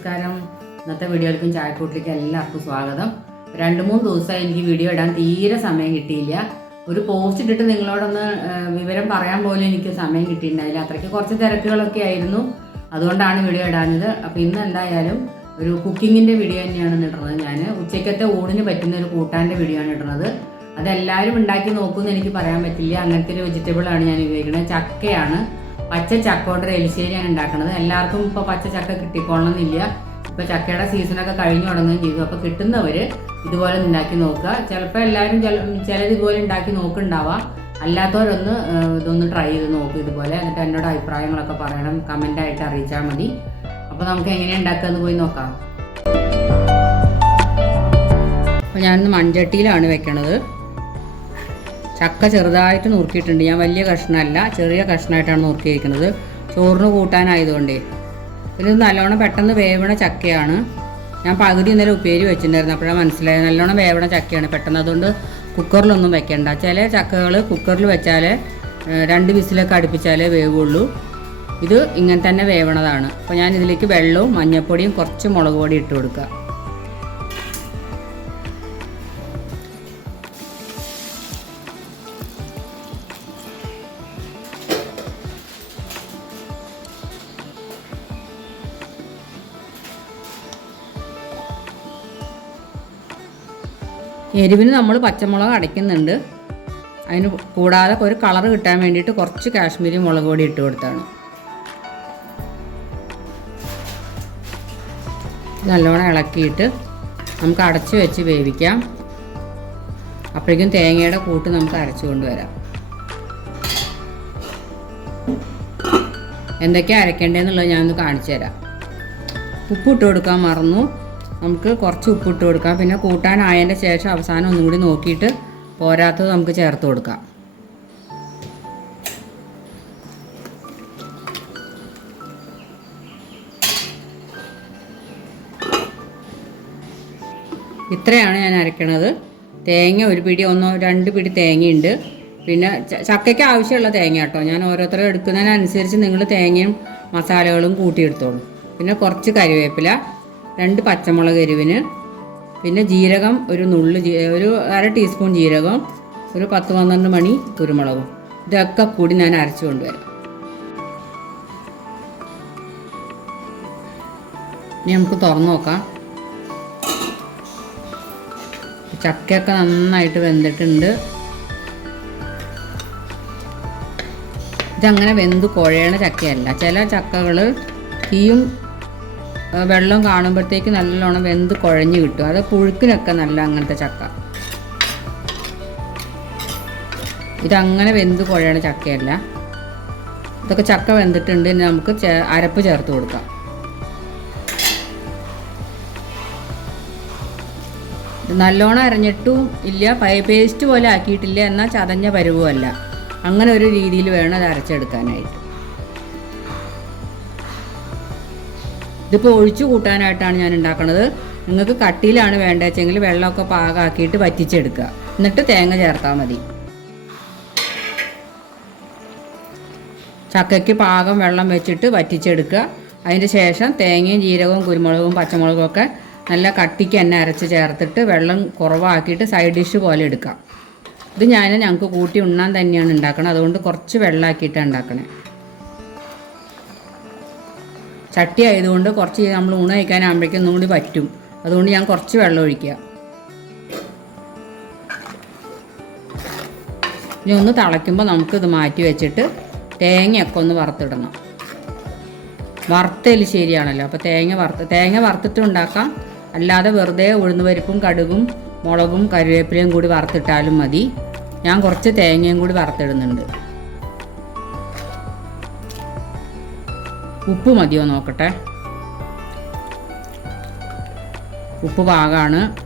നമസ്കാരം. ഇന്നത്തെ വീഡിയോയിലേക്കും ചായക്കൂട്ടിലേക്കും എല്ലാവർക്കും സ്വാഗതം. രണ്ട് മൂന്ന് ദിവസമായി എനിക്ക് വീഡിയോ ഇടാൻ തീരെ സമയം കിട്ടിയില്ല. ഒരു പോസ്റ്റ് ഇട്ടിട്ട് നിങ്ങളോടൊന്ന് വിവരം പറയാൻ പോലും എനിക്ക് സമയം കിട്ടിയിട്ടുണ്ടായില്ല അത്രയ്ക്ക് കുറച്ച് തിരക്കുകളൊക്കെ ആയിരുന്നു. അതുകൊണ്ടാണ് വീഡിയോ ഇടാഞ്ഞത്. അപ്പോൾ ഇന്ന് എന്തായാലും ഒരു കുക്കിങ്ങിന്റെ വീഡിയോ തന്നെയാണ് ഇടുന്നത്. ഞാൻ ഉച്ചയ്ക്കത്തെ ഊണിന് പറ്റുന്ന ഒരു കൂട്ടാന്റെ വീഡിയോ ആണ് ഇടുന്നത്. അതെല്ലാവരും ഉണ്ടാക്കി നോക്കുമെന്ന് എനിക്ക് പറയാൻ പറ്റില്ല. അങ്ങനത്തെ ഒരു വെജിറ്റബിളാണ് ഞാൻ ഉപയോഗിക്കുന്നത്. ചക്കയാണ്. പച്ച ചക്ക കൊണ്ട് എലിശ്ശേരിയാണ് ഉണ്ടാക്കുന്നത്. എല്ലാവർക്കും ഇപ്പോൾ പച്ച ചക്ക കിട്ടിക്കൊള്ളണമെന്നില്ല ഇപ്പോൾ ചക്കയുടെ സീസണൊക്കെ കഴിഞ്ഞു തുടങ്ങുകയും ചെയ്തു. അപ്പോൾ കിട്ടുന്നവർ ഇതുപോലെ ഉണ്ടാക്കി നോക്കുക. ചിലപ്പോൾ എല്ലാവരും ചില ഇതുപോലെ ഉണ്ടാക്കി നോക്കുന്നുണ്ടാവാം. അല്ലാത്തവരൊന്ന് ഇതൊന്ന് ട്രൈ ചെയ്ത് നോക്കും ഇതുപോലെ. എന്നിട്ട് എന്നോട് അഭിപ്രായങ്ങളൊക്കെ പറയണം. കമന്റായിട്ട് അറിയിച്ചാൽ മതി. അപ്പോൾ നമുക്ക് എങ്ങനെയാണ് ഉണ്ടാക്കുക പോയി നോക്കാം. അപ്പോൾ ഞാനിന്ന് മൺചട്ടിയിലാണ് വെക്കണത്. ചക്ക ചെറുതായിട്ട് നുറുക്കിയിട്ടുണ്ട്. ഞാൻ വലിയ കഷ്ണമല്ല ചെറിയ കഷ്ണമായിട്ടാണ് നുറുക്കിയിരിക്കുന്നത്. ചോറിന് കൂട്ടാനായതുകൊണ്ടേ. ഇത് നല്ലോണം പെട്ടെന്ന് വേവണ ചക്കയാണ്. ഞാൻ പകുതി ഇന്നലെ ഉപ്പേരി വെച്ചിട്ടുണ്ടായിരുന്നു. അപ്പോഴാണ് മനസ്സിലായത്. നല്ലോണം വേവണ ചക്കയാണ് പെട്ടെന്ന്. അതുകൊണ്ട് കുക്കറിലൊന്നും വെക്കേണ്ട. ചില ചക്കകൾ കുക്കറിൽ വെച്ചാൽ രണ്ട് വിസിലൊക്കെ അടുപ്പിച്ചാലേ വേവുള്ളൂ. ഇത് ഇങ്ങനെ തന്നെ വേവണതാണ്. അപ്പോൾ ഞാൻ ഇതിലേക്ക് വെള്ളവും മഞ്ഞൾപ്പൊടിയും കുറച്ച് മുളക് പൊടി ഇട്ട് കൊടുക്കുക. എരിവിന് നമ്മൾ പച്ചമുളക് അടയ്ക്കുന്നുണ്ട്. അതിന് കൂടാതെ ഒരു കളർ കിട്ടാൻ വേണ്ടിയിട്ട് കുറച്ച് കാശ്മീരി മുളക് പൊടി ഇട്ട് കൊടുത്താണ്. നല്ലോണം ഇളക്കിയിട്ട് നമുക്ക് അടച്ചു വെച്ച് വേവിക്കാം. അപ്പോഴേക്കും തേങ്ങയുടെ കൂട്ട് നമുക്ക് അരച്ചു കൊണ്ടുവരാം. എന്തൊക്കെയാണ് അരക്കേണ്ടതെന്നുള്ളത് ഞാനൊന്ന് കാണിച്ചു തരാം. ഉപ്പിട്ട് കൊടുക്കാൻ മറന്നു. നമുക്ക് കുറച്ച് ഉപ്പിട്ട് കൊടുക്കാം. പിന്നെ കൂട്ടാനായതിന്റെ ശേഷം അവസാനം ഒന്നും കൂടി നോക്കിയിട്ട് പോരാത്തത് നമുക്ക് ചേർത്ത് കൊടുക്കാം. ഇത്രയാണ് ഞാൻ അരക്കണത് തേങ്ങ ഒരു പിടി ഒന്നോ രണ്ട് പിടി തേങ്ങയുണ്ട്. പിന്നെ ചക്കയ്ക്ക് ആവശ്യമുള്ള തേങ്ങ കേട്ടോ. ഞാൻ ഓരോരുത്തരും എടുക്കുന്നതിനനുസരിച്ച് നിങ്ങൾ തേങ്ങയും മസാലകളും കൂട്ടിയെടുത്തോളൂ. പിന്നെ കുറച്ച് കരിവേപ്പില രണ്ട് പച്ചമുളക് എരിവിന്. പിന്നെ ജീരകം ഒരു നുള്ളു ഒരു അര ടീസ്പൂൺ ജീരകം ഒരു പത്ത് പന്ത്രണ്ട് മണി കുരുമുളകും. ഇതൊക്കെ കൂടി ഞാൻ അരച്ചു കൊണ്ടുവരാം. ഇനി നമുക്ക് തുറന്നു നോക്കാം. ചക്കയൊക്കെ നന്നായിട്ട് വെന്തിട്ടുണ്ട്. ഇതങ്ങനെ വെന്ത് കുഴയണ ചക്കയല്ല. ചില ചക്കകൾ തീയും വെള്ളം കാണുമ്പോഴത്തേക്ക് നല്ലോണം വെന്ത് കുഴഞ്ഞു കിട്ടും. അത് പുഴുക്കിനൊക്കെ നല്ല അങ്ങനത്തെ ചക്ക. ഇതങ്ങനെ വെന്ത് കുഴയണ ചക്കയല്ല. ഇതൊക്കെ ചക്ക വെന്തിട്ടുണ്ട്. ഇനി നമുക്ക് അരപ്പ് ചേർത്ത് കൊടുക്കാം. നല്ലോണം അരഞ്ഞിട്ടും ഇല്ല. പേസ്റ്റ് പോലെ ആക്കിയിട്ടില്ല. എന്നാൽ ചതഞ്ഞ പരുവുമല്ല. അങ്ങനെ ഒരു രീതിയിൽ വേണം അത് അരച്ചെടുക്കാനായിട്ട്. ഇതിപ്പോൾ ഒഴിച്ചു കൂട്ടാനായിട്ടാണ് ഞാൻ ഉണ്ടാക്കുന്നത് നിങ്ങൾക്ക് കട്ടിയിലാണ് വേണ്ടതെങ്കിൽ വെള്ളമൊക്കെ പാകാക്കിയിട്ട് വറ്റിച്ചെടുക്കുക. എന്നിട്ട് തേങ്ങ ചേർത്താൽ മതി. ചക്കയ്ക്ക് പാകം വെള്ളം വെച്ചിട്ട് വറ്റിച്ചെടുക്കുക. അതിന്റെ ശേഷം തേങ്ങയും ജീരകവും കുരുമുളകും പച്ചമുളകും ഒക്കെ നല്ല കട്ടിക്ക് തന്നെ അരച്ച് ചേർത്തിട്ട് വെള്ളം കുറവാക്കിയിട്ട് സൈഡ് ഡിഷ് പോലെ എടുക്കാം. ഇത് ഞാൻ ഞങ്ങൾക്ക് കൂട്ടി ഉണ്ണാൻ തന്നെയാണ് ഉണ്ടാക്കുന്നത് അതുകൊണ്ട് കുറച്ച് വെള്ളമാക്കിയിട്ടാണ് ഉണ്ടാക്കണേ. ചട്ടി ആയതുകൊണ്ട് കുറച്ച് നമ്മൾ ഊണ് കഴിക്കാനാകുമ്പോഴേക്കും ഒന്നുകൂടി പറ്റും. അതുകൊണ്ട് ഞാൻ കുറച്ച് വെള്ളം ഒഴിക്കുക. ഇനി ഒന്ന് തിളയ്ക്കുമ്പോൾ നമുക്കിത് മാറ്റി വെച്ചിട്ട് തേങ്ങയൊക്കെ ഒന്ന് വറുത്തിടണം. വറുത്തൽ ശരിയാണല്ലോ. അപ്പോൾ തേങ്ങ വറുത്ത് തേങ്ങ വറുത്തിട്ട് ഉണ്ടാക്കാം. അല്ലാതെ വെറുതെ ഉഴുന്ന് പരിപ്പും കടുകും മുളകും കറിവേപ്പിലയും കൂടി വറുത്തിട്ടാലും മതി. ഞാൻ കുറച്ച് തേങ്ങയും കൂടി വറുത്തിടുന്നുണ്ട്. ഉപ്പ് മതിയോ നോക്കട്ടെ. ഉപ്പ് പാകമാണ്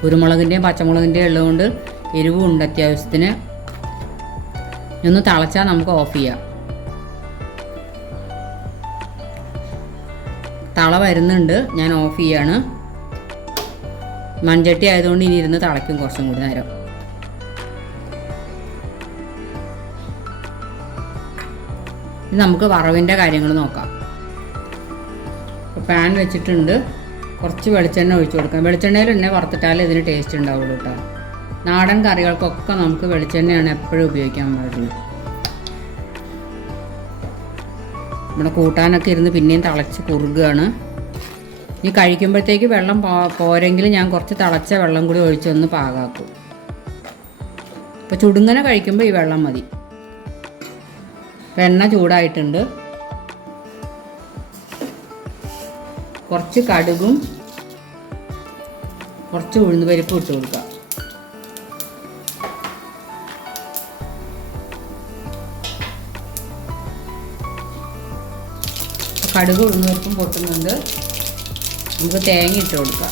കുരുമുളകിന്റെയും പച്ചമുളകിന്റെയും ഉള്ളതുകൊണ്ട് എരിവും ഉണ്ട് അത്യാവശ്യത്തിന്. ഒന്ന് തിളച്ചാൽ നമുക്ക് ഓഫ് ചെയ്യാം. തള വരുന്നുണ്ട്. ഞാൻ ഓഫ് ചെയ്യാണ്. മൺചട്ടി ആയതുകൊണ്ട് ഇനി ഇരുന്ന് തിളയ്ക്കും കുറച്ചും കൂടി നേരം. ഇനി നമുക്ക് വറവിന്റെ കാര്യങ്ങൾ നോക്കാം. പാൻ വെച്ചിട്ടുണ്ട്. കുറച്ച് വെളിച്ചെണ്ണ ഒഴിച്ചു കൊടുക്കാം. വെളിച്ചെണ്ണയിൽ എണ്ണ വറുത്തിട്ടാലേ ഇതിന് ടേസ്റ്റ് ഉണ്ടാവുള്ളൂ കേട്ടോ നാടൻ കറികൾക്കൊക്കെ നമുക്ക് വെളിച്ചെണ്ണയാണ് എപ്പോഴും ഉപയോഗിക്കാൻ പാടുള്ളൂ നമ്മുടെ കൂട്ടാനൊക്കെ ഇരുന്ന് പിന്നെയും തിളച്ച് കുറുകയാണ് ഇനി കഴിക്കുമ്പോഴത്തേക്ക് വെള്ളം പോരെങ്കിൽ ഞാൻ കുറച്ച് തിളച്ച വെള്ളം കൂടി ഒഴിച്ചൊന്ന് പാകാക്കും. ഇപ്പോൾ ചുടുങ്ങനെ കഴിക്കുമ്പോൾ ഈ വെള്ളം മതി. എണ്ണ ചൂടായിട്ടുണ്ട്. കുറച്ച് കടുകും കുറച്ച് ഉഴുന്ന് പരിപ്പ് ഇട്ട് കൊടുക്കുക. കടുക് ഉഴുന്ന് പരിപ്പും പൊട്ടുന്നുണ്ട്. നമുക്ക് തേങ്ങ ഇട്ട് കൊടുക്കുക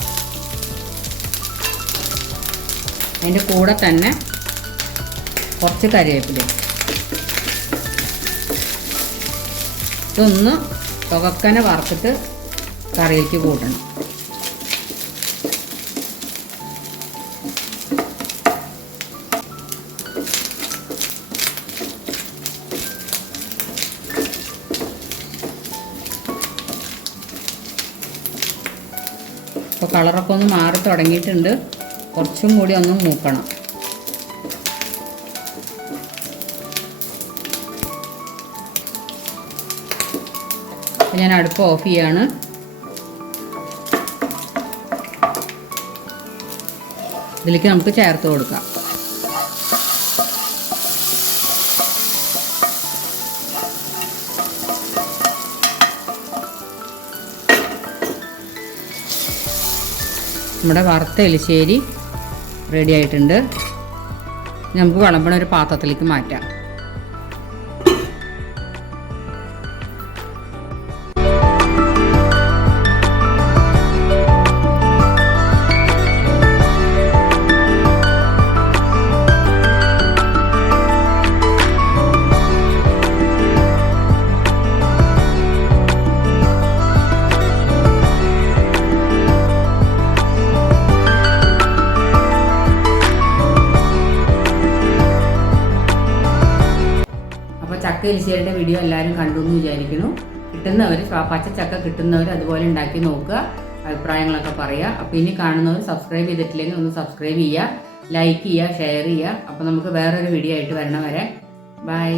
അതിന്റെ കൂടെ തന്നെ കുറച്ച് കറിവേപ്പില ഇതൊന്ന് തുകക്കനെ വറുത്തിട്ട് കറിയിലേക്ക് കൂട്ടണം. ഇപ്പോൾ കളറൊക്കെ ഒന്ന് മാറി തുടങ്ങിയിട്ടുണ്ട്. കുറച്ചും കൂടി ഒന്ന് മൂക്കണം. ഞാൻ അടുപ്പ് ഓഫ് ചെയ്യാണ്. ഇതിലേക്ക് നമുക്ക് ചേർത്ത് കൊടുക്കാം. നമ്മുടെ വറുത്ത എലിശ്ശേരി റെഡി ആയിട്ടുണ്ട്. നമുക്ക് വിളമ്പണ ഒരു പാത്രത്തിലേക്ക് മാറ്റാം. ചക്ക എലിശ്ശേരിയുടെ വീഡിയോ എല്ലാവരും കണ്ടു എന്ന് വിചാരിക്കുന്നു. കിട്ടുന്നവർ പച്ച ചക്ക കിട്ടുന്നവർ അതുപോലെ ഉണ്ടാക്കി നോക്കുക. അഭിപ്രായങ്ങളൊക്കെ പറയുക അപ്പോൾ ഇനി കാണുന്നവർ സബ്സ്ക്രൈബ് ചെയ്തിട്ടില്ലെങ്കിൽ ഒന്ന് സബ്സ്ക്രൈബ് ചെയ്യുക. ലൈക്ക് ചെയ്യുക ഷെയർ ചെയ്യുക. അപ്പോൾ നമുക്ക് വേറൊരു വീഡിയോ ആയിട്ട് വരണം വരെ. ബൈ